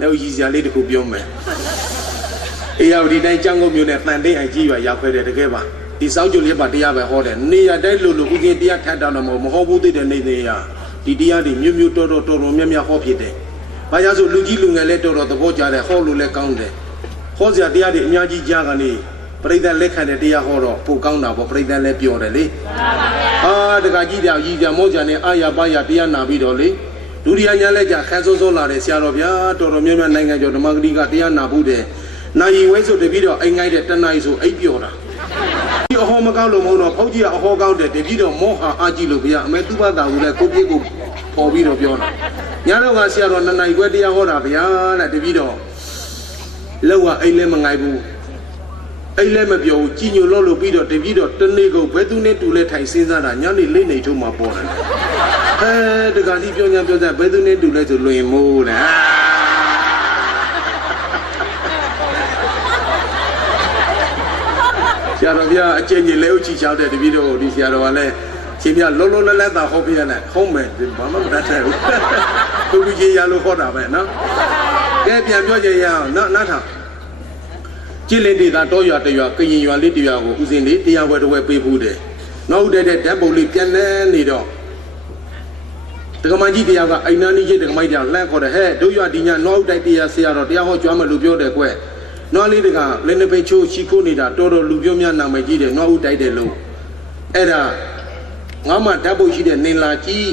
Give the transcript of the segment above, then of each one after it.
နောက်ရည်စရာလေးတစ်ခုပြောမယ်အေးရဒီတိုင်းကြောင်းကုန်းမျိုးနဲ့တန်တိတ်အိုင်ကြီးပါရောက်ခဲ့တယ်တကယ်ပါဒီစောက်ကြိုလေးပါတရားပဲဟောတယ်နေရတိုင်းလို့လို့ဥစဉ်တရားထပ်တောင်းတော့မဟုတ်ဘူးသိတဲ့နေသေးရဒီတရားတွေမြို့မြို့တော်တော်တော်တော်များများဟောဖြစ်တယ်။ဘာကြောင့်ဆိုလူကြီးလူငယ်လည်းတော်တော်သဘောကျတယ်ဟောလို့လည်းကောင်းတယ်။ဟောစရာတရားတွေအများကြီးကြားကနေပြိဿလက်ခံတဲ့တရားဟောတော့ပိုကောင်းတာပေါ့ပြိဿလည်းပြောတယ်လေ။အာတကကြီးတောင်ကြီးကြမောကြနဲ့အာရပါရတရားနာပြီးတော့လေ ဒုတိယညာလည်းကြခန်းစိုးစိုးလာတယ်ဆရာတော်ဗျာတော်တော်များများနိုင်ငံကျော်ဓမ္မဂတိကတရားနာဖို့တယ်။နာယီဝဲဆိုတပြီးတော့အိမ်ငိုက်တဲ့တဏှာကြီးဆိုအိပ်ပြောတာ။ဒီအဟောမကောင်းလို့မဟုတ်တော့ဖောက်ကြီးကအဟောကောင်းတယ်တပြီးတော့မောဟာအာကြီးလို့ဗျာအမေသူ့ဘာသာကိုလည်းကိုပြေကိုပေါ်ပြီးတော့ပြောတာညတော့ကဆရာတော်နှစ်နိုင်ခွဲတရားဟောတာဗျာတဲ့တပြီးတော့လောက်ကအိမ်လည်းမငိုက်ဘူး အိမ်လည်းမပြောဘူးကြီးညိုလို့လို့ပြီးတော့တပြီးတော့တနေ့ကုန်ဘယ်သူနဲ့တူလဲထိုင်စဉ်းစားတာညနေလိမ့်နေထုံးမှာပေါ်တယ်ဟဲတကတိပြောညာပြောစားဘယ်သူနဲ့တူလဲဆိုလွင်မိုးတဲ့ဆရာတော်ဗျာအကျဉ်းကြီးလဲဥချီချောက်တဲ့တပည့်တော်ဒီဆရာတော်ကလည်းရှင်ပြလုံးလုံးလဲလဲသာဟောပြရနဲ့ဟုတ်မယ်ဘာမှမတတ်တဲ့ဘူးသူလူကြီးရလို့ဟောတာပဲနော်ကဲပြန်ပြောကြရအောင်နော်နားထောင် ကြည်လင်ဒေတာတောရွာတရွာကရင်ရွာလေးတရွာကိုဦးစင်းလေးတရားဝဲတဝဲပေးဘူးတယ်နောက်ဦးတဲ့တဲ့ဓာတ်ပုံလေးပြန်လဲနေတော့ဒကမကြီးတရားကအိမ်နာနီကြီးဒကမကြီးတရားလှမ်းခေါ်တယ်ဟဲ့တို့ရွာဒီညနောက်ဦးတိုက်တရားဆရာတော်တရားဟောကြွားမလို့ပြောတယ်ကွနွားလေးတကလည်းနေပိတ်ချိုးချီခိုးနေတာတော်တော်လူပြောများနာမည်ကြီးတယ်နွားဦးတိုက်တယ်လို့အဲ့ဒါငါမှဓာတ်ပုတ်ရှိတဲ့နင်လာကြီး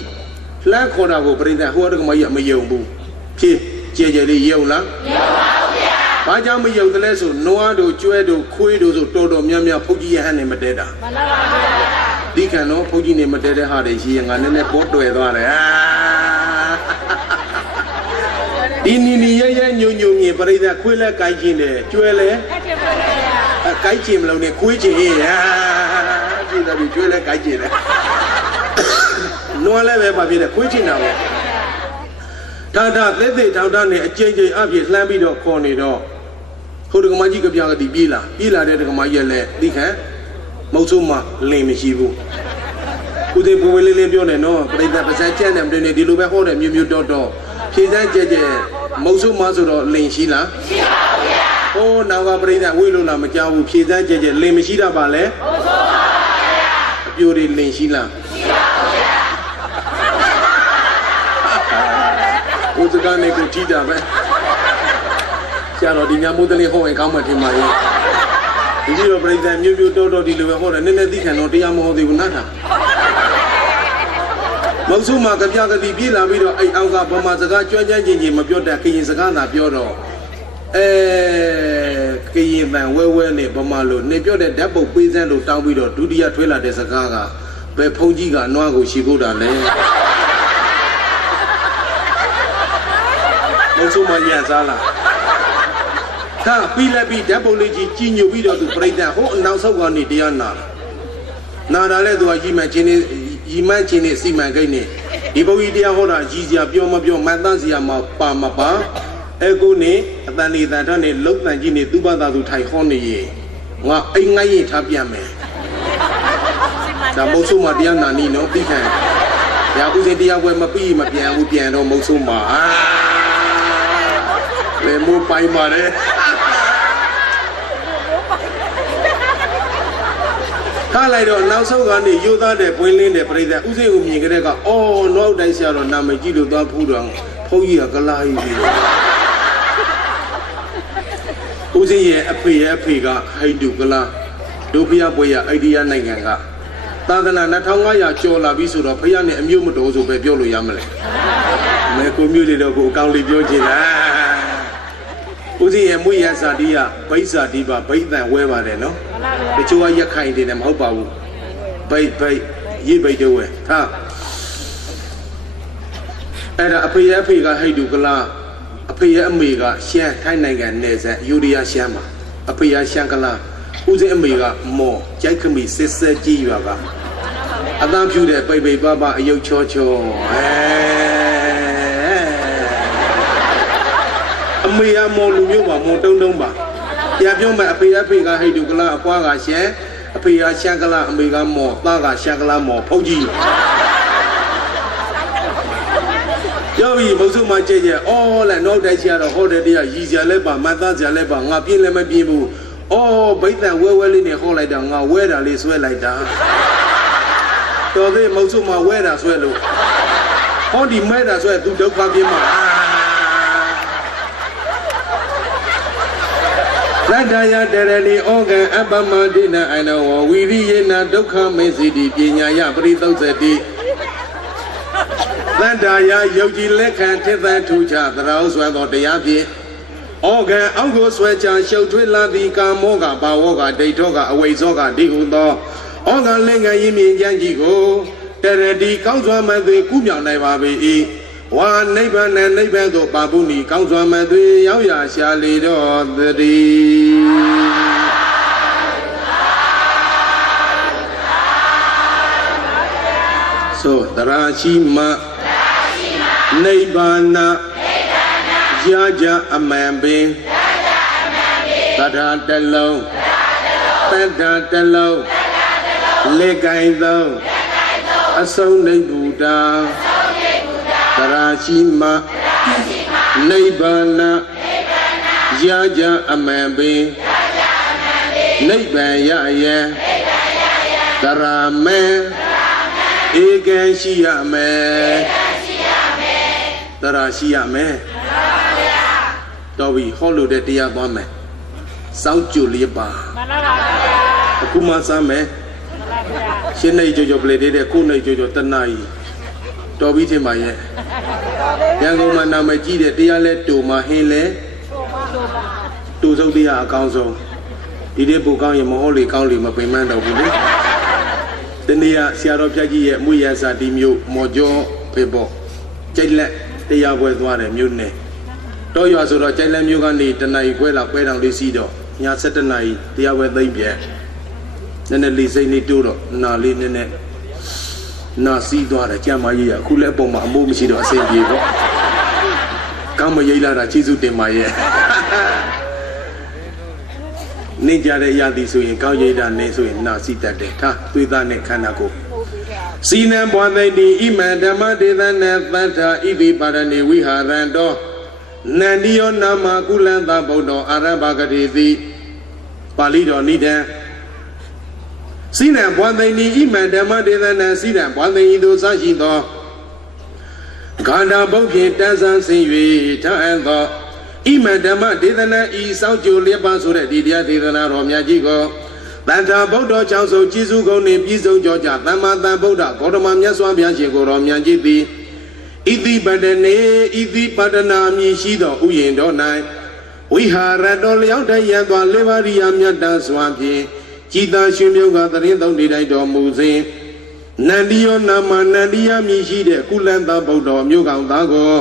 လှမ်းခေါ်တာကိုပြိဿဟိုတကမကြီးမယုံဘူးဖြေကြဲကြဲလေးယုံလားမယုံပါဘူးဗျာ ဘာကြောင့်မယုံတယ်လဲဆိုနွားတို့ကျွဲတို့ခွေးတို့ဆိုတော်တော်များများဖုတ်ကြီးရဟန်းနေမတဲတာမှန်ပါပါဗျာဒီကံတော့ဖုတ်ကြီးနေမတဲတဲ့ဟာတွေရှိရင်ငါနည်းနည်းပေါ်တွေ့သွားတယ်အာဒီနီနီရဲရဲညုံညုံမြင်ပြိဿခွေးလဲကိုင်းချင်းတယ်ကျွဲလဲအကိုင်းချင်မလို့နဲ့ခွေးချင်ရဲ့ဟာကြည့်တယ်ကျွဲလဲကိုင်းချင်တယ်နွားလဲပဲပါပြည့်တယ်ခွေးချင်တာပဲဒါဒါသက်သက်ထောင်ထောင်နဲ့အကျဉ်းချင်းအပြည့်လှမ်းပြီးတော့ခေါ်နေတော့ ဟိုဒကမကြီးကပြားကတိပြေးလာပြေးလာတဲ့ဒကမကြီးရဲ့လက်ဒီခန့်မုတ်ဆုံးမလင်မရှိဘူးဦးသေးပွေလေးလေးပြောတယ်နော်ပြိဿပစံကျန်တယ်မင်းဒီလိုပဲဟောတယ်မြူးမြူးတော့တော့ဖြေစမ်းကြဲကြဲမုတ်ဆုံးမဆိုတော့လင်ရှိလားရှိပါဘူးဗျာဟိုးနောက်ကပြိဿဝေးလို့လားမကြောက်ဘူးဖြေစမ်းကြဲကြဲလင်မရှိတာပါလဲမုတ်ဆုံးပါဗျာအပြိုတွေလင်ရှိလားဦးစကနေကိုထိတာပဲ ဆရာတော်ဒီညမိုးတလေးဟောရင်ကောင်းမှထင်ပါရဲ့ဒီလိုတော့ပြိဿမြို့မြို့တော်တော်ဒီလိုပဲဟောတယ်နည်းနည်းသိခံတော့တရားမဟောသေးဘူးနားတာမုတ်ဆုမကပြကတိပြေးလာပြီးတော့အိမ်အောက်ကဗမာစကားကြွမ်းကြမ်းချင်းချင်းမပြောတတ်ခရင်စကားသာပြောတော့အဲခရင်တန်ဝဲဝဲနဲ့ဗမာလိုနေပြောတဲ့ဓာတ်ပုတ်ပေးစမ်းလို့တောင်းပြီးတော့ဒုတိယထွေးလာတဲ့စကားကဘယ်ဖုန်ကြီးကအနွားကိုရှိဖို့တာလဲမုတ်ဆုမညံ့စားလား သာပြီးလက်ပြီးဓာတ်ပုံလေးကြီးကြီးညိုပြီးတော့သူပြိတ္တဟိုအနောက်ဆောက်ကနေတရားနာနာတာလဲသူကကြီးမှန်ချင်းနေကြီးမှန်ချင်းနေစီမံကိန်းနေဒီဘုန်းကြီးတရားဟောတာကြီးစရာပြောမပြောမှန်တန်းစရာမပါမပါအဲကိုနေအတန်နေတန်ထနေလုတ်တန်ကြီးနေသူ့ဘာသာသူထိုင်ဟောနေရင်ငါအိမ်ငိုင်းရင်ထားပြန်မယ်ဒါမုတ်ဆုမတရားနာနီနော်ပြီးခံရာကုစင်တရားပွဲမပြီးမပြန်ဘူးပြန်တော့မုတ်ဆုမအာလေမိုးပိုင်ပါတယ် ထားလိုက်တော့နောက်ဆုံးကနေယူသားတဲ့ပွင်းလင်းတဲ့ပြိဿဥစိကိုမြင်ကြတဲ့ကအော်နောက်တိုင်းဆရာတော်နာမည်ကြီးလို့သွားဖူးတော့ဖုန်းကြီးကကလာကြီးပြီဥစိရဲ့အဖေရဲ့အဖေကဟိန္ဒူကလာဒုဖျားပွဲရအိန္ဒိယနိုင်ငံကသာသနာ2500ကျော်လာပြီဆိုတော့ဖះနဲ့အမျိုးမတော်ဆိုပဲပြောလို့ရမလဲမဲကိုမျိုးလေးတော့ကိုအကောင်လေးပြောချင်တာ ဦးစီရဲ့မွေရဇာတိယဗိဇာတိပါဗိတန်ဝဲပါတယ်နော်တချို့ကရက်ခိုင်တယ်မဟုတ်ပါဘူးဗိဗိရိဗိတဝဲဟာအဲ့ဒါအဖေရဲ့အဖေကဟိတ်တူကလာအဖေရဲ့အမေကရှမ်းထိုင်းနိုင်ငံနယ်စပ်ယူရီးယားရှမ်းမှာအဖေရရှမ်းကလာဦးစိအမေကမော်ကြိုက်ခမီစစ်စစ်ကြီးရွာကအသားဖြူတဲ့ပိတ်ပိတ်ပါပါအယုတ်ချောချောအဲ မေရမော်လူမျိုးပါမော်တုံးတုံးပါပြန်ပြောမယ်အဖေအဖေကဟိတ်တူကလာအပွားကရှမ်းအဖေကရှမ်းကလာအမေကမော်သားကရှမ်းကလာမော်ဖုတ်ကြီးပြောပြီမုံစုံမကြည့်ကြအော်လဲနောက်တိုက်ချရတော့ဟောတယ်တရားရည်စရာလဲပါမတ်သားစရာလဲပါငါပြင်းလည်းမပြင်းဘူးအော်ဘိတ်တန်ဝဲဝဲလေးနဲ့ဟောလိုက်တာငါဝဲတာလေးဆွဲလိုက်တာတော်သေးမုံစုံမဝဲတာဆွဲလို့ဟောဒီမဲတာဆွဲသူဒုက္ခပြင်းမှာ သတ္တယတရဏီဩကံအပမဒိနအနဝဝီရိယေနဒုက္ခမေစီတိပညာယပရိသုတ်သတိသတ္တာယယုတ်ကြည်လက်ခံထစ်သန်ထူချသရောဆွဲသောတရားဖြင့်ဩကံအောက်ကိုဆွဲချရှုပ်ထွေးလာသည်ကာမောကဘာဝောကဒိဋ္ဌောကအဝိဇ္ဇောကဒီဟုသောဩကံလင်္ကရင်းမြင်ကြမ်းကြီးကိုတရတိကောင်းစွာမသွေကုမြောက်နိုင်ပါပေ၏ ဝါနိဗ္ဗာန်နဲ့နိဗ္ဗာန်သို့ပါပုဏီကောင်းစွာမသွေရောက်ရရှာလေတော့သတည်းဆိုတရာရှိမနိဗ္ဗာန်ရာကြအမှန်ပင်တထာတလုံးတထာတလုံးလေကိုင်သောအစုံနိဗ္ဗူတာတ ရာရှိမနိဗ္ဗာန်ရာကြအမှန်ပင်နိဗ္ဗာန်ရရဲ့တရာမဲဧကံရှိရမယ်တရာရှိရမယ်တော်ပြီဟောလို့တဲ့တရားသွားမယ်စောင်းကြိုလေးပါမှန်ပါပါဗျာအခုမှစမ်းမယ်မှန်ပါဗျာရှင်းနေကြကြပလေတဲ့ကိုနေကြကြတနာကြီး တော်ပြီထင်ပါရဲ့ရန်ကုန်မှာနာမည်ကြီးတဲ့တရားလဲတူမှာဟင်းလဲချိုးပါလို့ပါတူဆုံးတရားအကောင်းဆုံးဒီနေ့ပူကောင်းရင်မဟုတ်လေကောင်းလေမပင်မတော့ဘူးလေတနေ့ကဆရာတော်ဖျက်ကြီးရဲ့အမှုရစာဒီမျိုးမော်ကျော်ဖေပေါ့ကြိတ်လက်တရားပွဲသွားတယ်မြို့နယ်တော့ရွာဆိုတော့ကြိတ်လက်မြို့ကနေတနအီခွဲလာခွဲတောင်လေးစီးတော့ည7နာရီတရားပွဲသိမ့်ပြန်နည်းနည်းလေးစိတ်လေးတိုးတော့နာလေးနည်းနည်း နာစီးသွားတယ်ကြမ်းမကြီးရအခုလည်းအပေါ်မှာအမိုးမရှိတော့အဆင်ပြေပေါ့ကောင်းမရိပ်လာတာကျေးဇူးတင်ပါရဲ့နေကြတဲ့အရာဒီဆိုရင်ကောင်းရိပ်တာနေဆိုရင်နာစီတတ်တယ်ထားသွေးသားနဲ့ခန္ဓာကိုယ်စီနံဘွာသိတိဣမံဓမ္မဒေသနသတ္ထာဣတိပါရဏိဝိဟာရံတောနန္ဒီယောနာမကုလန္တဗုဒ္ဓအာရဘဂတိတိပါဠိတော်နိဒံ စီနံဘွာသိတိဣမံဓမ္မဒေသနစီနံဘွာသိတိသို့စရှိသောခန္ဓာဘုတ်ဖြင့်တန်းဆန်းဆင်း၍ထအံ့သောဣမံဓမ္မဒေသနဤစောင့်ကြိုလျက်ပါဆိုတဲ့ဒီတရားဒေသနာတော်မြတ်ကြီးကိုတန်ထာဗုဒ္ဓကြောင့်ဆိုကျေးဇူးကုန်နှင့်ပြည့်စုံကြောကြသမ္မာသမ္ဗုဒ္ဓဂေါတမမြတ်စွာဘုရားရှင်ကိုယ်တော်မြတ်ကြီးသည်ဣတိပတနေဣတိပတနာမြည်ရှိသောဥယျင်တော်၌ဝိဟာရတော်လျောက်တရံသွားလေပါရိယမြတ်တန်စွာဖြင့် ကြည်သာရှင်မြုပ်ကသရင်သုံးနေတိုင်းတော်မူစဉ်နန္ဒီယောနာမနန္ဒီယမြည်ရှိတဲ့ကုလန္တဗုဒ္ဓမြို့ကောင်သားကို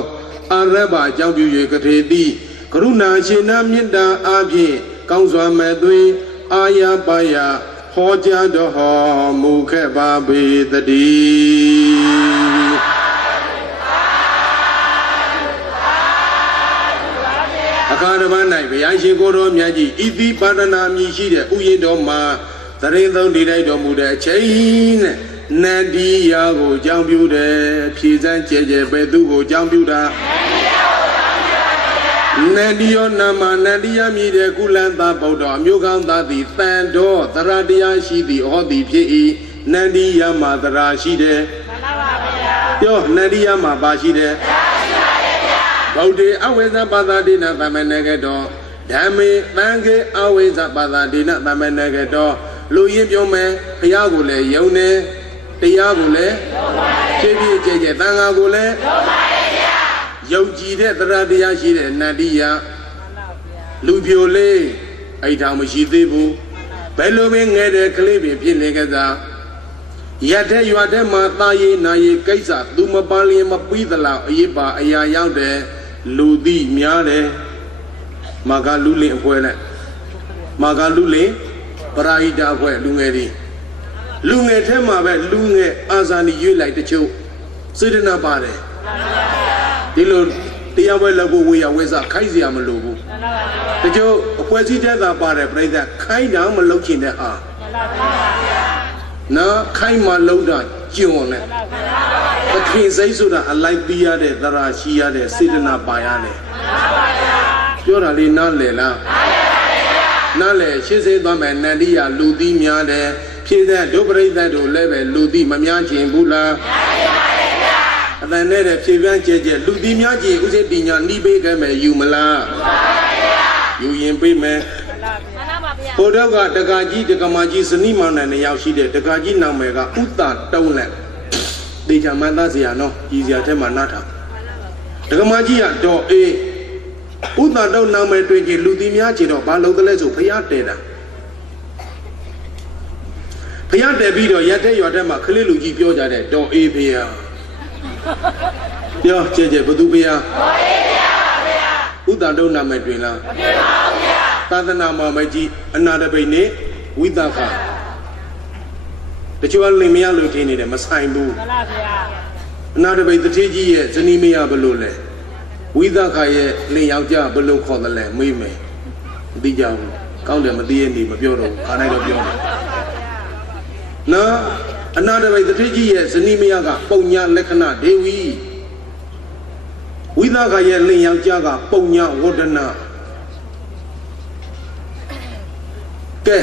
အာရဘအကြောင်းပြု၍ကထေတိကရုဏာရှင်နာမေတ္တာအားဖြင့်ကောင်းစွာမဲ့သွေးအာယပါယဟောကြားတော်ဟောမူခဲ့ပါပေတည်း အခါတစ်ပါး၌ဘုရားရှင်ကိုယ်တော်မြတ်ကြီးဣတိပါဒနာမြည်ရှိတဲ့ဥယျာဉ်တော်မှာသရင်သုံးဒီလိုက်တော်မူတဲ့အချိန်နဲ့နန္ဒီယာကိုအကြောင်းပြုတယ်ဖြည်စမ်းကြဲကြဲပဲသူ့ကိုအကြောင်းပြုတာနန္ဒီယောနာမနန္ဒီယမြည်တဲ့ကုလန္တဗုဒ္ဓအမျိုးကောင်းသားသည်တန်တော်သရတရားရှိသည်ဟောသည်ဖြစ်၏နန္ဒီယမှာသရာရှိတယ်မှန်ပါပါဗျာပြောနန္ဒီယမှာပါရှိတယ် ဗုဒ္ဓေအဝိဇ္ဇပါသာဒိနသမဏေကတောဓမ္မေတန်ခေအဝိဇ္ဇပါသာဒိနသမဏေကတောလူရင်းပြောမယ်ဘုရားကိုလည်းယုံတယ်တရားကိုလည်းဖြည်းဖြည်းကြဲကြဲတန်ခါကိုလည်းယုံကြည်တဲ့သရတရားရှိတဲ့နန္ဒီယမှန်ပါဗျာလူဖြိုလေးအဲ့ဒါမရှိသေးဘူးဘယ်လိုပဲငဲတဲ့ကလေးပင်ဖြစ်နေကြသာရက်တဲ့ရွာတဲ့မှာตาရည်နာရည်ကိစ္စသူမပန်းလျင်မပြီးသလားအရေးပါအရာရောက်တယ် လူသိများတယ်မာကလူလင်အဖွဲနဲ့မာကလူလင်ပရာဟိတအဖွဲလူငယ်တွေလူငယ်ထဲမှာပဲလူငယ်အာဇာနည်ရွေးလိုက်တချို့စေတနာပါတယ်ဒီလိုတရားပွဲလုပ်ဖို့ဝေရဝဲစားခိုင်းစရာမလိုဘူးမှန်ပါပါဗျာတချို့အပွဲစည်းတဲ့သာပါတယ်ပြိဿခိုင်းတာမလုပ်ချင်တဲ့အာမှန်ပါပါဗျာနော်ခိုင်းမှလုံးတာကျုံနဲ့မှန်ပါပါဗျာတ ခင်စိတ်ဆိုတာအလိုက်ပြီးရတဲ့သရာရှိရတဲ့စေတနာပါရတယ်ပြောတာလေးနားလည်လားနားလည်ရှင်းစင်းသွားမယ်နန္ဒီယလူသီးများတယ်ဖြည့်တဲ့ဒုပရိသတ်တို့လည်းပဲလူသီးမများခြင်းဘူးလားအတန်နဲ့တဲ့ဖြည့်ပြန်းကျဲကျဲလူသီးများခြင်းဥစိတိညာနှီးပေးခဲ့မယ်ယူမလားယူရင်ပေးမယ်မှန်ပါဗျာဟိုတော့ကတက္ကကြီးတက္ကမကြီးစနိမောင်နဲ့နှစ်ယောက်ရှိတဲ့တက္ကကြီးနာမည်ကဥတ္တတုံးလက် ဒေချာမန်သားစရာနော်ကြီးစရာထဲမှာနားထောင်တက္ကမကြီးကတော့အေးဥတ္တတုံးနာမည်တွေ့ကြလူတီများကြတော့ဘာလို့တလဲဆိုဖျားတဲတာဖျားတဲပြီးတော့ရက်တဲ့ရွာထဲမှာခလေးလူကြီးပြောကြတဲ့တော်အေးဖျားပြောကြဲကြဲဘသူဖျားတော်အေးဖျားပါဗျာဥတ္တတုံးနာမည်တွေ့လားသာသနာမှာမကြီးအနာတပိတ်နဲ့ဝိသခ တချို့ကလင်မရလို့ထင်းနေတယ်မဆိုင်ဘူးမှန်ပါဗျာအနာတပိတ်တတိကြီးရဲ့ဇနီးမရဘလို့လဲဝိသခရဲ့လင်ယောက်ျားဘလို့ခေါ်တယ်လဲမေးမယ်မသိကြဘူးကောင်းတယ်မသိရဲ့နေမပြောတော့ဘူးခါနိုင်တော့ပြောမယ်နော်အနာတပိတ်တတိကြီးရဲ့ဇနီးမရကပုံညာလက္ခဏာဒေဝီဝိသခရဲ့လင်ယောက်ျားကပုံညာဝဒနာကဲ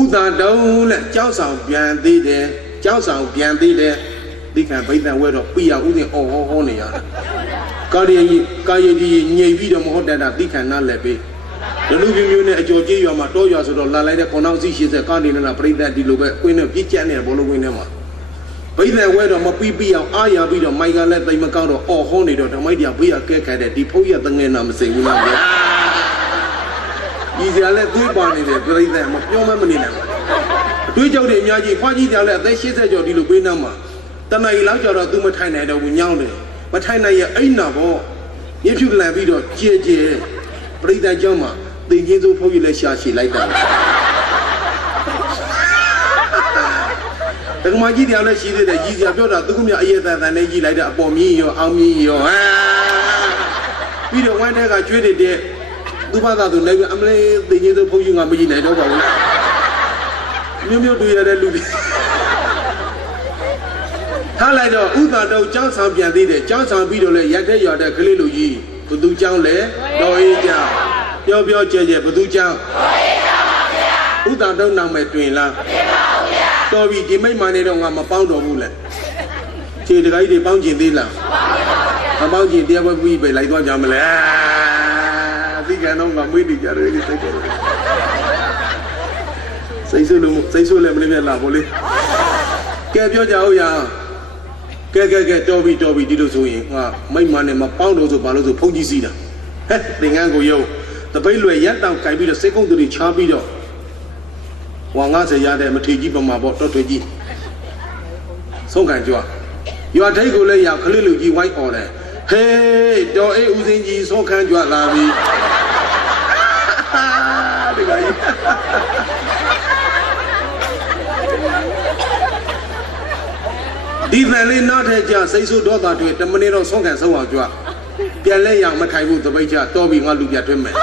ဥသာတုံးနဲ့ကြောက်ဆောင်ပြန်သေးတယ်ကြောက်ဆောင်ပြန်သေးတယ်ဒီကံဗိဒ္ဓဝဲတော့ပြရဥစဉ်အော်ဟောဟောနေရတယ်ကာရီကြီးကာရီကြီးညိပြီးတော့မဟုတ်တဲ့တာဒီကံနာလည်းပေးဒလူပြမျိုးမျိုးနဲ့အကျော်ကြီးရွာမှာတောရွာဆိုတော့လာလိုက်တဲ့ခွန်အောင်စီ80ကားနေနေတာပြိဿဒီလိုပဲကွင်းနဲ့ပြည့်ကျက်နေတဲ့ဘောလုံးကွင်းထဲမှာဗိဒ္ဓဝဲတော့မပြီးပြီးအောင်အားရပြီးတော့မိုက်ကလည်းတိမ်မကောက်တော့အော်ဟောနေတော့ဓမ္မိုက်တရားဘေးကကဲခတ်တဲ့ဒီဖုတ်ရတငယ်နာမစိဘူးလားဗျာ ဒီစရာလည်းသွေးပါနေတယ်ပြိဿမပြောမမနေနိုင်ဘူးအတွေးကြောက်တယ်အများကြီးဖွားကြီးတရားလည်းအသက်80ကျော်ဒီလိုပေးနှမ်းမှာတဏှာကြီးလောက်ကြော်တော့ तू မထိုင်နိုင်တော့ဘူးညောင်းတယ်မထိုင်နိုင်ရဲ့အိမ်နာပေါ့မြစ်ဖြူလန်ပြီးတော့ကြဲကြဲပြိဿကျောင်းမှာတင်ချင်းစိုးဖုတ်ကြီးလည်းရှာရှည်လိုက်တာတက္ကမကြီးတရားလည်းရှိသေးတယ်ကြီးစရာပြောတာသူကမြအယေတန်တန်နဲ့ကြီးလိုက်တာအပေါ်မြင်းရောအောင်မြင်းရောဟာပြီးတော့ဝမ်းထဲကကျွေးတဲ့တဲ့ သူဘာသာသူလည်းအမလေးသိချင်းသူဖုန်းကြီးငါမကြည့်နိုင်တော့ပါဘူးမျိုးမျိုးတွေ့ရတဲ့လူတွေထားလိုက်တော့ဥသာတော့ကျောင်းဆောင်ပြန်သေးတယ်ကျောင်းဆောင်ပြီးတော့လဲရက်တဲ့ရွာတဲ့ကလေးလူကြီးဘသူကျောင်းလဲတော်အေးကျောင်းပြောပြောကြဲကြဲဘသူကျောင်းတော်အေးကျောင်းပါဗျာဥသာတော့နောက်မဲ့တွင်လားမဖြစ်ပါဘူးဗျာတော်ပြီဒီမိတ်မှန်နေတော့ငါမပေါင်းတော်ဘူးလေခြေတကိုင်းတွေပေါင်းကျင်သေးလားမပေါင်းကျင်တရားပွဲပြီးပဲလိုက်သွားကြမလဲ ဒီကနေ့ကမွေးနေကြတယ်ဒီစိတ်တယ်စိတ်ဆိုးလို့စိတ်ဆိုးလည်းမလေးမြတ်လာဘောလေးကဲပြောကြအောင်ရကဲကဲကဲတော်ပြီတော်ပြီဒီလိုဆိုရင်ငါမိတ်မနဲ့မပေါင်းတော့ဆိုဘာလို့ဆိုဖုန်ကြီးစီးတာဟဲ့သင်္ကန်းကိုယုံတပိတ်လွယ်ရက်တောင်ကြိုက်ပြီးတော့စိတ်ကုန်းသူတွေချားပြီးတော့ဝါ90ရတဲ့မထေကြီးပမာပေါ့တော်ထွေကြီးဆုံးခံကြွရွာထိတ်ကိုလည်းရောက်ခလေးလူကြီးဝိုင်းអော်တယ်ဟေးတော်အေးဦးစင်းကြီးဆုံးခံကြွလာပြီဒီကကြီး ဒီဗန်လေးနောက်ထပ်ကြစိတ်ဆိုးဒေါသတွေတမနေတော့ဆုံးခံဆုံးအောင်ကြွပြန်လဲရမထိုင်ဘူးတပိတ်ချတော်ပြီငါလူပြထွင်းမယ်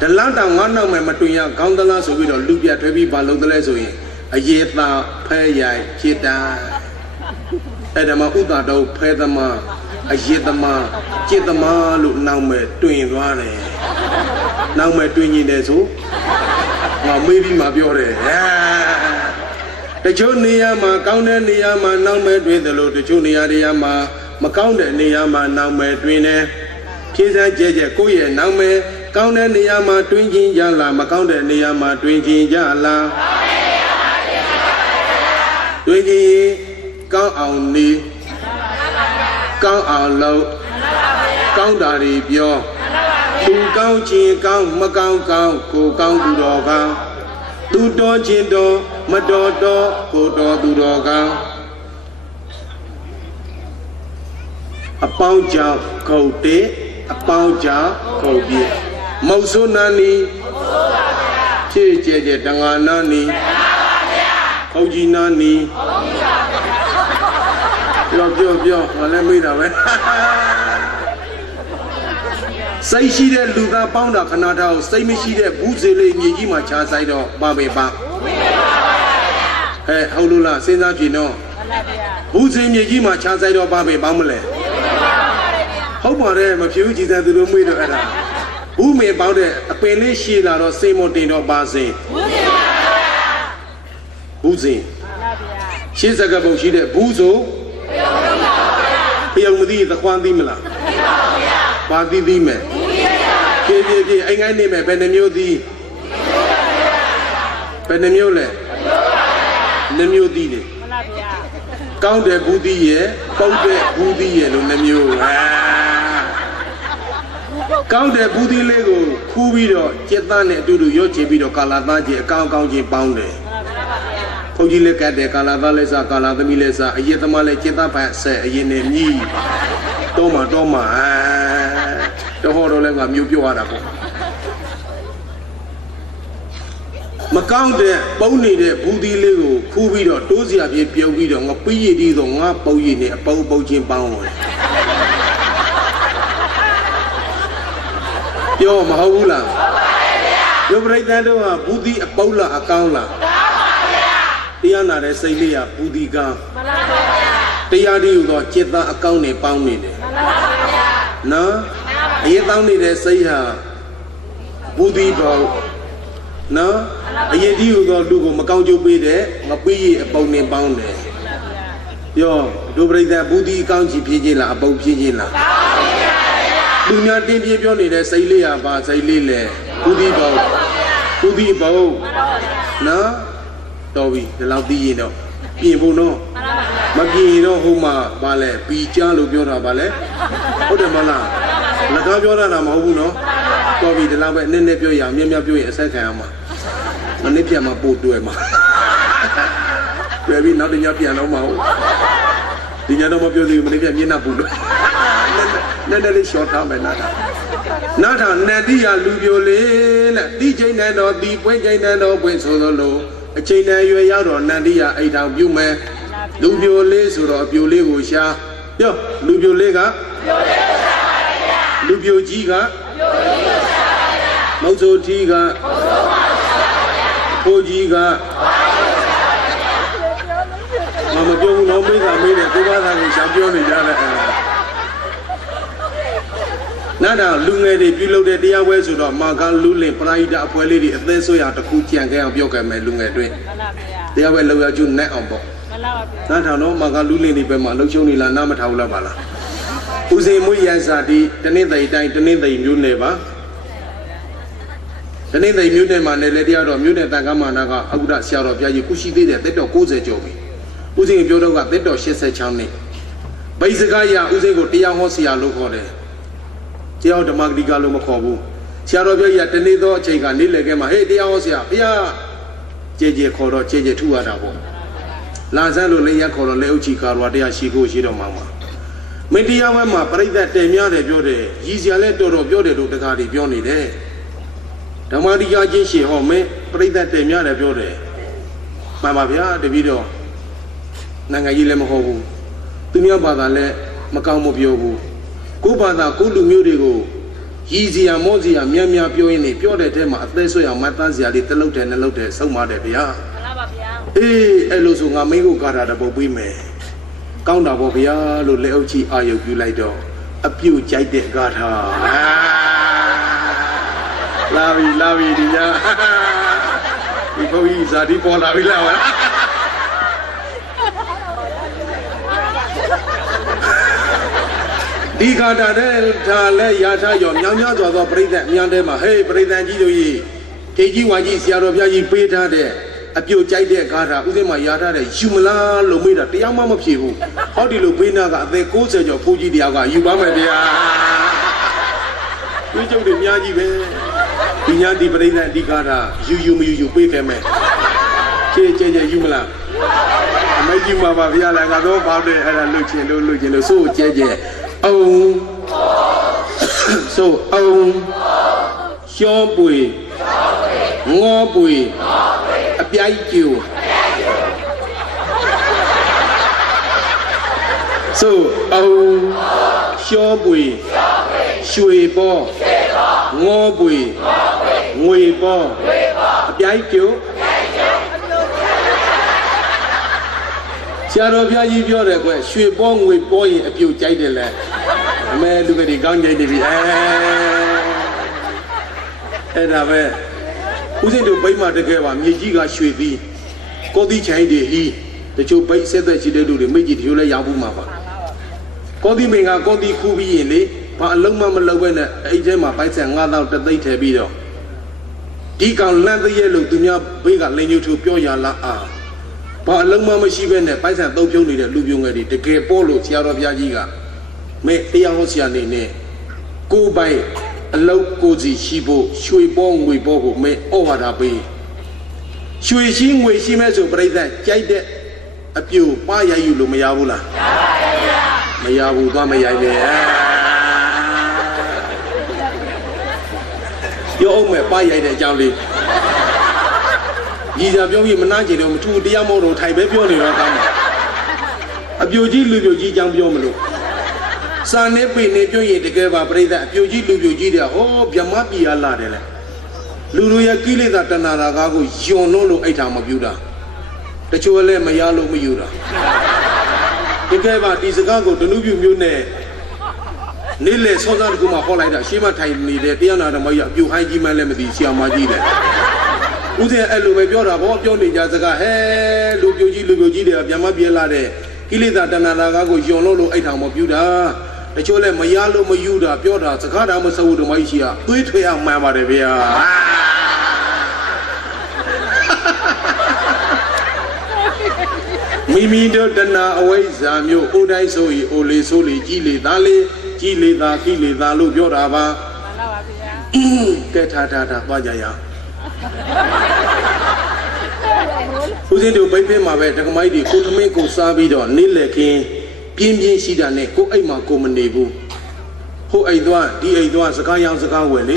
ဒလန်တောင်ငါနောက်မယ်မတွင်ရခေါင်းသလားဆိုပြီးတော့လူပြထွဲပြီးဘာလုပ်သလဲဆိုရင်အယေတာဖဲရိုင်จิตတာအဲ့ဒါမှဥတာတော်ဖဲသမား အယေသမားจิตသမားလို့နောက်မယ်တွင်သွားတယ်နောက်မဲ့တွင်နေတယ်ဆိုငါမေးပြီးမှပြောတယ်တချို့နေရာမှာကောင်းတဲ့နေရာမှာနောက်မဲ့တွင်တယ်လို့တချို့နေရာတွေမှာမကောင်းတဲ့နေရာမှာနောက်မဲ့တွင်တယ်ဖြည့်စမ်းကြဲကြဲကိုယ့်ရဲ့နောက်မဲ့ကောင်းတဲ့နေရာမှာတွင်ချင်းကြလားမကောင်းတဲ့နေရာမှာတွင်ချင်းကြလားတွင်ချင်းကောင်းအောင်နေ ကောင်းအောင်လုပ်ကောင်းတာတွေပြောသူကောင်းခြင်းကောင်းမကောင်းကောင်းကိုကောင်းသူတော်ကောင်းသူတော်ခြင်းတော်မတော်တော်ကိုတော်သူတော်ကောင်းအပေါင်းကြောင့်ခုတ်တဲ့အပေါင်းကြောင့်ခုတ်ပြေမုတ်ဆိုးနာနီဖြည့်ကျဲကျဲတငါနာနီခုတ်ကြီးနာနီ ပြောပြောပြောငါလည်းမေးတာပဲစိတ်ရှိတဲ့လူသားပေါင်းတာခဏတောက်စိတ်မရှိတဲ့ဘူးစေလေးမြေကြီးမှာခြားဆိုင်တော့ပါပဲပါဟဲ့ဟုတ်လို့လားစဉ်းစားကြည့်နော်မှန်ပါဗျာဘူးစင်မြေကြီးမှာခြားဆိုင်တော့ပါမယ်ပေါင်းမလဲဟုတ်ပါတယ်မဖြစ်ဘူးကြည်စံသူတို့မေးတော့အဲ့ဒါဘူးမေပေါင်းတဲ့အပင်လေးရှည်လာတော့စိတ်မတင်တော့ပါစင်ဘူးစင်မှန်ပါဗျာရှင်းစကပုံရှိတဲ့ဘူးဆို ပြုံမသိသခွမ်းသိမလားပါသိသိမယ်ပြေပြေပြေအိမ်ငိုင်းနေမယ်ဘယ်နှမျိုးသိဘယ်နှမျိုးလဲနှမျိုးသိတယ်မှန်ပါဗျာကောင်းတဲ့ဘူးသီးရဲ့ပုတ်တဲ့ဘူးသီးရဲ့လို့နှမျိုးအာကောင်းတဲ့ဘူးသီးလေးကိုခူးပြီးတော့ကျက်သားနဲ့အတူတူရော့ချပြီးတော့ကာလာသားကြီးအကောင်းအကောင်းချင်းပေါင်းတယ်မှန်ပါဗျာဖု န်ကြီးလည်းကတ်တယ်ကာလာသားလည်းစားကာလာသမီးလည်းစားအရင်သမားလည်းကျက်သားဖန်ဆက်အရင်နဲ့မြည်တော့မှတော့မှအာတော့ဟောတော့လည်းငါမျိုးပြောရတာပေါ့မကောင်းတဲ့ပုံနေတဲ့ဘူးသီးလေးကိုခူးပြီးတော့တိုးစရာပြေပြုတ်ပြီးတော့ငါပြီးရည်ဒီဆိုငါပုတ်ရည်နဲ့အပုတ်ပုတ်ချင်းပေါင်းဝင်ပြောမဟုတ်ဘူးလားဟုတ်ပါရဲ့ဗျာရုပ်ပရိသတ်တို့ဟာဘူးသီးအပုတ်လားအကောင်းလားတ ရားနာတဲ့စိတ်လေးကဘူးသီးကောင်းမှန်ပါဗျာတရားတည်းဟူသောจิตသားအကောင်းနဲ့ပေါင်းနေတယ်မှန်ပါဗျာနော်အရေးတောင်းနေတဲ့စိတ်ဟာဘူးသီးပေါ့နော်အရင်တည်းဟူသောလူကိုမကောင်းကျိုးပေးတဲ့မပေးရအပုံနဲ့ပေါင်းတယ်ပြောဒုပရိသတ်ဘူးသီးအကောင်းကြီးဖြစ်ခြင်းလားအပုံဖြစ်ခြင်းလားလူများတင်းပြေးပြောနေတဲ့စိတ်လေးဟာပါစိတ်လေးလေဘူးသီးပေါ့ဘူးသီးပေါ့နော် တော်ပြီဒီလောက်သိရင်တော့ပြင်ဖို့နော်မပြေတော့ဟိုမှာဗာလဲပီချလို့ပြောတာဗာလဲဟုတ်တယ်မလားငကားပြောတာမဟုတ်ဘူးနော်တော်ပြီဒီလောက်ပဲနည်းနည်းပြောရအောင်မြက်မြက်ပြောရင်အဆက်ခံရမှာမနစ်ပြတ်မှာပို့တွဲမှာတွေ့ပြီနောက်တစ်ညပြန်တော့မဟုတ်ဒီညတော့မပြောသေးဘူးမနစ်ပြတ်မျက်နှာပူလို့နည်းနည်းလေးရှော့ထားမယ်နားတာနားတာနန္တိယလူပြိုလေးတဲ့တိချိန်နဲ့တော့ဒီပွင့်ချိန်နဲ့တော့ပွင့်ဆိုသလို အချိန်နဲ့ရွယ်ရောက်တော့နန္တိယအိတ်ထောင်ပြုမယ်လူပြိုလေးဆိုတော့အပြိုလေးကိုရှာပြောလူပြိုလေးကပြိုလေးကိုရှာပါဗျာလူပြိုကြီးကပြိုကြီးကိုရှာပါဗျာမုတ်ဆိုထီးကမုတ်ဆိုပါရှာပါဗျာဖိုးကြီးကဘာကိုရှာပါဗျာမမပြောဘူးတော့မေးတာမေးတယ်ကိုဘာသာကိုရှာပြောနေကြတ ယ်အဲ့ဒါနားတော့လူငယ်တွေပြုလုပ်တဲ့တရားပွဲဆိုတော့မာကလူလင်ပရိဒအပွဲလေးတွေအသေးဆွရတစ်ခုကြံခဲ့အောင်ပြောခဲ့မယ်လူငယ်တွေမှန်ပါဗျာတရားပွဲလောက်ရကျနဲ့အောင်ပေါ့မှန်ပါဗျာနားထောင်တော့မကလူလင်းဒီဘက်မှာလှုပ်ရှုံးနေလားနားမထောင်လားပါလားဦးစိန်မွေးရန်စာဒီတနေ့တိုင်တိုင်းတနေ့တိုင်မျိုးနယ်ပါတနေ့တိုင်မျိုးနယ်မှာနယ်လေတရားတော်မျိုးနယ်တန်ခါမာနာကအကုဒဆရာတော်ဘုရားကြီးကုရှိသေးတယ်တက်တော်60ကျော်ပြီဦးစိန်ပြောတော့ကတက်တော်86နှစ်ဗိစကားရဦးစိန်ကိုတရားဟောဆရာလို့ခေါ်တယ် တရားဓမ္မဂတိကလို့မခေါ်ဘူးဆရာတော်ဘုရားကြီးကတနေ့သောအချိန်ကနေလေကဲမှာဟေးတရားဟောဆရာဘုရားကြည်ကြည်ခေါ်တော့ကြည်ကြည်ထူရတာပေါ့လာဆန်းလို့လည်းရက်ခေါ်တော့လက်ဥချီကာရွာတရားရှိဖို့ရှိတော့မှာမှာမင်းတရားဘက်မှာပြိဿတယ်များတယ်ပြောတယ်ရည်စရာလည်းတော်တော်ပြောတယ်လို့တခါတည်းပြောနေတယ်ဓမ္မတရားချင်းရှင်ဟောမင်းပြိဿတယ်များတယ်ပြောတယ်မှန်ပါဗျာတပည့်တော်နိုင်ငံကြီးလည်းမဟုတ်ဘူးသူများဘာသာလည်းမကောင်းမပြောဘူး ကိုယ်ဘာသာကိုယ်လူမျိုးတွေကိုရည်စရာမောစရာများများပြောရင်နေပြောတဲ့ထဲမှာအသေးဆွဲအောင်မတ်တန်းစရာလေးတစ်လုတ်တယ်နှစ်လုတ်တယ်ဆုံးပါတယ်ဗျာမှန်ပါဗျာအေးအဲ့လိုဆိုငါမင်းကိုကာတာတပုတ်ပေးမယ်ကောင်းတာပေါ့ဗျာလို့လက်အုပ်ချီအာယုတ်ပြလိုက်တော့အပြုတ်ကြိုက်တဲ့ကာထာအာလာပြီလာပြီဒီညာဒီဘုန်းကြီးဇာတိပေါ်လာပြီလား ဝါဒီကာတာတဲ့ဒါလဲရာထရောမြောင်များစွာသောပြိဿအများတဲမှာဟေးပြိဿကြီးတို့ကြီးထေကြီးဝါကြီးဆရာတော်ဘုရားကြီးပေးထားတဲ့အပြုတ်ကြိုက်တဲ့ကာထာဥစဉ်မှာရာထားတဲ့ယူမလားလို့မေးတာတရားမှမဖြေဘူးဟောဒီလိုပေးနာကအသက်60ကျော်ဖိုးကြီးတရားကယူပါမယ်ဗျာဒီကျုပ်တွေအများကြီးပဲဒီညာဒီပြိဿအဒီကာထာယူယူမယူယူပေးခဲ့မယ်ချေချေချေယူမလားအမေကြီးမှာပါဗျာလားငါတော့ပေါတယ်အဲ့ဒါလှုပ်ချင်လို့လှုပ်ချင်လို့စိုးကျဲကျဲ အောင်ဆိုအောင်ရှောပွေငေါပွေအပြိုက်ကျူဆိုအောင်ရှောပွေရွှေပေါ်ငေါပွေငွေပေါ်အပြိုက်ကျူဆ ရာတော်ဘုရားကြီးပြောတယ်ကွရွှေပေါ်ငွေပေါ်ရင်အပြုတ်ကြိုက်တယ်လေအမဲလူကလေးကောင်းကြိုက်နေပြီအဲအဲ့ဒါပဲဦးဇင်းတို့ဘိမတကယ်ပါမြေကြီးကရွှေပြီးကိုတိချိုင်းတွေဟီးတချို့ဘိတ်ဆက်သက်ရှိတဲ့လူတွေမိကြီးတချို့လည်းရောက်ဘူးမှာပါကိုတိမင်ကကိုတိခူးပြီးရင်လေဘာအလုံးမမလုံးပဲနဲ့အဲ့ထဲမှာပိုက်ဆံ9000တသိပ်ထည့်ပြီးတော့ဒီကောင်လန့်တရဲ့လို့သူများဘေးကလင်းညှို့ထူပြောရလားအာ ဘာအလုံးမမရှိဘဲနဲ့ပိုက်ဆံသုံးဖြုံးနေတဲ့လူပြုံးငယ်တွေတကယ်ပေါ်လို့ဆရာတော်ဘုရားကြီးကမဲတရားဟောဆရာနေနဲ့ကိုယ်ပိုင်အလောက်ကိုစီရှိဖို့ရွှေပေါ်ငွေပေါ်ကိုမဲဩဝါဒပေးရွှေရှိငွေရှိမဲ့ဆိုပြိဿကြိုက်တဲ့အပြူပါရယူလို့မရဘူးလားမရဘူးသွားမရိုက်နဲ့ပြောအောင်မဲ့ပါရိုက်တဲ့အကြောင်းလေး ညီစာပြောပြီးမနာကျင်တော့မထူတရားမောတော့ထိုင်ပဲပြောနေတော့ကောင်းတယ်အပြိုကြီးလူပြိုကြီးအကြောင်းပြောမလို့စာနေပေနေပြောရင်တကယ်ပါပြိဿအပြိုကြီးလူပြိုကြီးတဲ့ဟောဗြဟ္မပြည်ရလာတယ်လေလူတို့ရဲ့ကိလေသာတဏှာရာကားကိုယွန်လို့လို့အိတ်ထာမပြူတာတချို့လည်းမရလို့မယူတာတကယ်ပါဒီစကားကိုဒနုပြမျိုးနဲ့နေ့လေစောစားတကူမှဟောလိုက်တာရှေးမထိုင်နေတဲ့တရားနာတော်မကြီးအပြိုဟိုင်းကြီးမှလည်းမသိဆရာမကြီးတယ် ဦးဇင်းအဲ့လိုပဲပြောတာဗောပြောနေကြစကားဟဲလူပြိုကြီးလူပြိုကြီးတွေကပြန်မပြေလာတဲ့ကိလေသာတဏှာနာကားကိုယွန်လို့လို့အဲ့ထောင်မပြူတာတချို့လဲမရလို့မယူတာပြောတာစကားတော်မစဘူးဓမ္မရှိရှိကသွေးထွေအောင်မှန်ပါတယ်ဗျာမိမိတို့တဏှာအဝိဇ္ဇာမျိုးအိုတိုင်းဆိုရင်အိုလေးဆိုလေးကြီးလေသားလေးကြီးလေသားကြီးလေသားလို့ပြောတာပါမှန်ပါပါဗျာကဲထားထားထားသွားကြရအောင် ဦးဇင်းတို့ဘိတ်ဖင်းမှာပဲတက္ကမကြီးတွေကိုသမင်းကိုစားပြီးတော့နေလက်ခင်းပြင်းပြင်းရှိတာနဲ့ကိုအိမ်မှာကိုမနေဘူးဟိုအိမ်သွားဒီအိမ်သွားစကားရောင်းစကားဝယ်လေ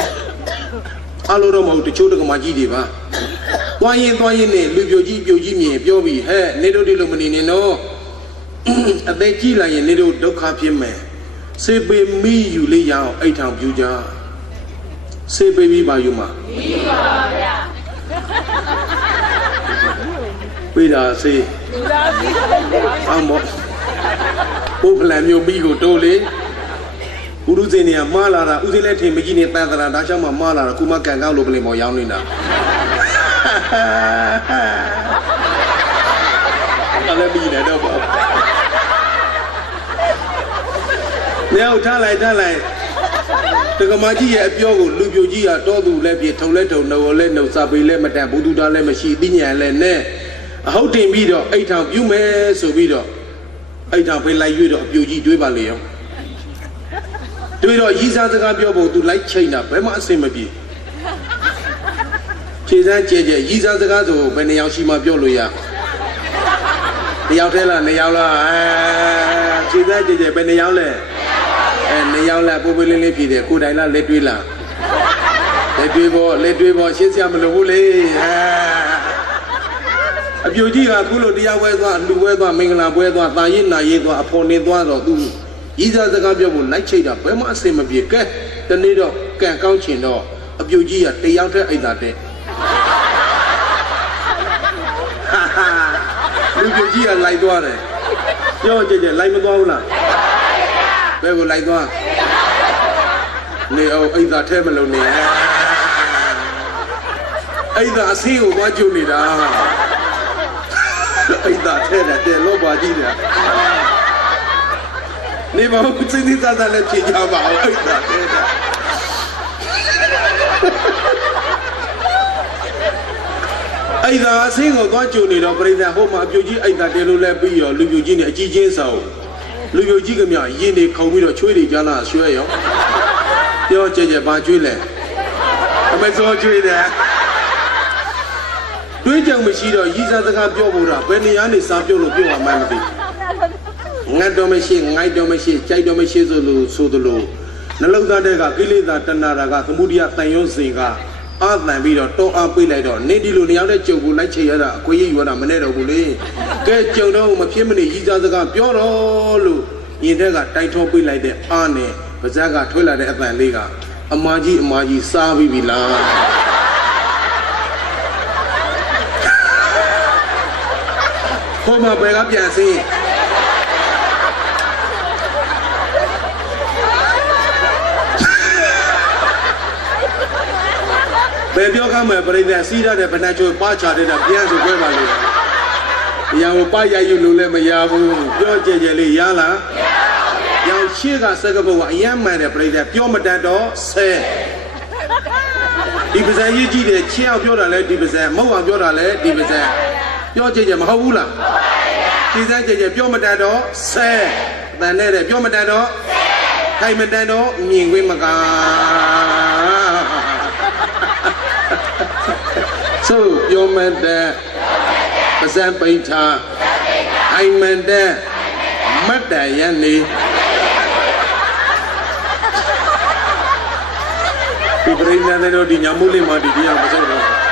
အလိုတော့မဟုတ်တချို့တက္ကမကြီးတွေပါသွားရင်သွားရင်နဲ့လူပြိုကြီးပြိုကြီးမြင်ပြောပြီးဟဲ့နေတို့ဒီလိုမနေနဲ့နော်အသက်ကြီးလာရင်နေတို့ဒုက္ခဖြစ်မယ်စေပေမိယူလေးရအောင်အိတ်ထောင်ပြူကြ စေပေပြီးပါယူမှာပြီးပါဗျာပြေးတာစေးလူသားပြီးပါဗျာအမောဘုဖလန်မျိုးမိကိုတိုးလေဥရုစင်နေကမှားလာတာဥစင်လက်ထင်မကြီးနေတန်တရာဒါချောင်းမှာမှားလာတာကုမကန်ကောက်လို့ပလင်ပေါ်ရောင်းနေတာအဲ့လည်းပြီးနေတော့ပေါ့နေအောင်ထားလိုက်ထားလိုက်တ က္ကမကြီးရဲ့အပြောကိုလူပြိုကြီးကတောသူလည်းပြေထုံလဲထုံနှုတ်လည်းနှုတ်စာပေလည်းမတန်ဘုသူတာလည်းမရှိသိဉာဏ်လည်းနဲ့အဟုတ်တင်ပြီးတော့အိတ်ထောင်ပြုမယ်ဆိုပြီးတော့အိတ်ထောင်ဖေးလိုက်ရွေ့တော့အပြိုကြီးတွေးပါလေရောတွေးတော့ရီးစားစကားပြောဖို့သူလိုက်ချိန်တာဘယ်မှအဆင်မပြေခြေစမ်းကြဲကြဲရီးစားစကားဆိုဘယ်နှစ်ယောက်ရှိမှပြောလို့ရတစ်ယောက်တည်းလားနှစ်ယောက်လားအဲခြေစမ်းကြဲကြဲဘယ်နှစ်ယောက်လဲ အဲနှစ်ယောက်လာပိုးပိုးလေးလေးဖြစ်တယ်ကိုယ်တိုင်လာလက်တွေးလာလက်တွေးပေါ်လက်တွေးပေါ်ရှင်းစရာမလိုဘူးလေဟာအပြိုကြီးကခုလိုတရားဝဲသွားလူဝဲသွားမင်္ဂလာပွဲသွားတာရင်နာရေးသွားအဖော်နေသွားတော့သူဤစားစကားပြောဖို့လိုက်ချိတ်တာဘယ်မှအဆင်မပြေကဲတနေ့တော့ကံကောင်းချင်တော့အပြိုကြီးကတယောက်တည်းအိတ်သာတဲ့ဟာဟာလူပြိုကြီးကလိုက်သွားတယ်ပြောကြည့်ကြည့်လိုက်မသွားဘူးလားဘယ်ကိုလိုက်သွား နေအောင်အိမ်သာထဲမလုံးနေအိမ်သာအစီးကိုသွားကျုံနေတာအိမ်သာထဲတယ်တဲ့လောပါကြီးတယ်နေမဟုတ်စိတ်စိတ်သားသားလည်းဖြေကြပါအောင်အိမ်သာထဲတယ်အိမ်သာအစီးကိုသွားကျုံနေတော့ပြိဿဟိုမှာအပြူကြီးအိမ်သာတဲလို့လဲပြီးရောလူပြူကြီးနဲ့အကြီးချင်းဆောင်လူပြိုကြီးကမြရင်နေခုံပြီးတော့ချွေးတွေကြားလာရွှဲရော ပြောကြဲကြဲဘာကျွေးလဲအမေစောကျွေးတယ်တွေးကြုံမရှိတော့ရီးစားစကားပြောဖို့တာဘယ်နေရာနေစားပြောလို့ပြောမှမှန်းမသိငတ်တော့မရှိငိုက်တော့မရှိကြိုက်တော့မရှိဆိုလို့ဆိုသလိုနှလုံးသားတဲ့ကကိလေသာတဏှာရာကသမုဒိယတန်ရုံးစင်ကအာတန်ပြီးတော့တောအားပေးလိုက်တော့နေဒီလိုနေရာနဲ့ကြုံကိုလိုက်ချေရတာအခွင့်အရေးယူရတာမနဲ့တော့ဘူးလေကဲကြုံတော့မဖြစ်မနေရီးစားစကားပြောတော့လို့ရင်ထက်ကတိုက်ထောပေးလိုက်တဲ့အာနဲ့ ပါဇက်ကထွက်လာတဲ့အပန်လေးကအမာကြီးအမာကြီးစားပြီးပြီလားဟိုမှာဘယ်ကပြန်စင်းဘယ်ပြောကမယ်ပြိဿစီးရတဲ့ဗနတ်ချိုပါချတဲ့ပြန်ဆိုပြောပါလို့။ရံကိုပါရယူလို့လည်းမရဘူး။ပြောကြဲကြဲလေးရလား။မ ရပါဘူး။ရောင်ရှိကစကဘုတ်ကအယမ်းမှန်တဲ့ပြိဿပြောမတတ်တော့ဆဲ။ဒီပါဇံရေးကြည့်တယ်ချင်းအောင်ပြောတာလဲဒီပါဇံမဟုတ်အောင်ပြောတာလဲဒီပါဇံပြောကြဲကြဲမဟုတ်ဘူးလား။ဟုတ်ပါရဲ့။ဒီစမ်းကြဲကြဲပြောမတတ်တော့ဆဲ။တန်နဲ့တဲ့ပြောမတတ်တော့ဆဲ။ခိုင်မတတ်တော့မြင်ခွင့်မကား။ so ပြောမတတ်ပါဇံပိန်ချာအိမ်မတတ်မတ်တရန်နေ ဒီပရိသတ်တွေတို့ဒီညာမိုးလေးမှာဒီတရားမဆုံးတော့